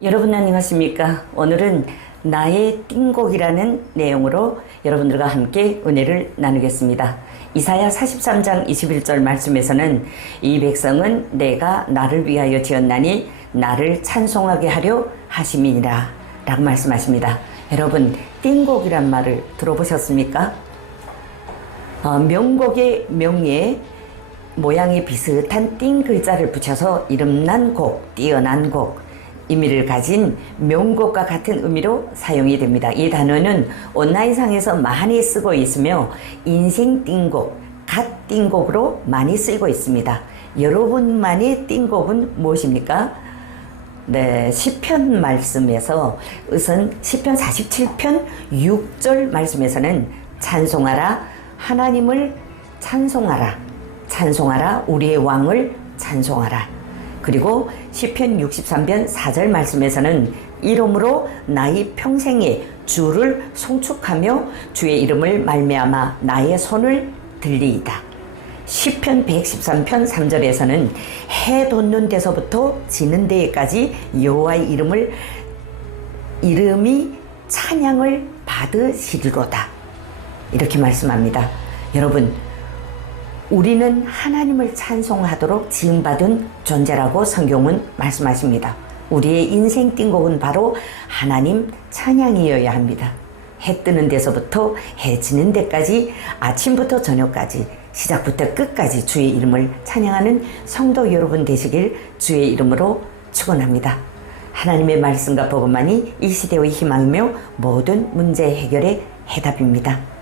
여러분 안녕하십니까? 오늘은 나의 띵곡이라는 내용으로 여러분들과 함께 은혜를 나누겠습니다. 이사야 43장 21절 말씀에서는 이 백성은 내가 나를 위하여 지었나니 나를 찬송하게 하려 하심이니라 라고 말씀하십니다. 여러분 띵곡이란 말을 들어보셨습니까? 어, 명곡의 명에 모양이 비슷한 띵 글자를 붙여서 이름난 곡, 뛰어난 곡, 의미를 가진 명곡과 같은 의미로 사용이 됩니다. 이 단어는 온라인상에서 많이 쓰고 있으며 인생 띵곡, 갓 띵곡으로 많이 쓰이고 있습니다. 여러분만의 띵곡은 무엇입니까? 네, 시편 말씀에서 우선 시편 47편 6절 말씀에서는 찬송하라 하나님을 찬송하라 찬송하라 우리의 왕을 찬송하라 그리고 시편 63편 4절 말씀에서는 이름으로 나의 평생에 주를 송축하며 주의 이름을 말미암아 나의 손을 들리이다. 시편 113편 3절에서는 해 돋는 데서부터 지는 데까지 여호와의 이름을 이름이 찬양을 받으시리로다. 이렇게 말씀합니다. 여러분 우리는 하나님을 찬송하도록 지음받은 존재라고 성경은 말씀하십니다. 우리의 인생 띵곡은 바로 하나님 찬양이어야 합니다. 해 뜨는 데서부터 해 지는 데까지 아침부터 저녁까지 시작부터 끝까지 주의 이름을 찬양하는 성도 여러분 되시길 주의 이름으로 축원합니다. 하나님의 말씀과 복음만이 이 시대의 희망이며 모든 문제 해결의 해답입니다.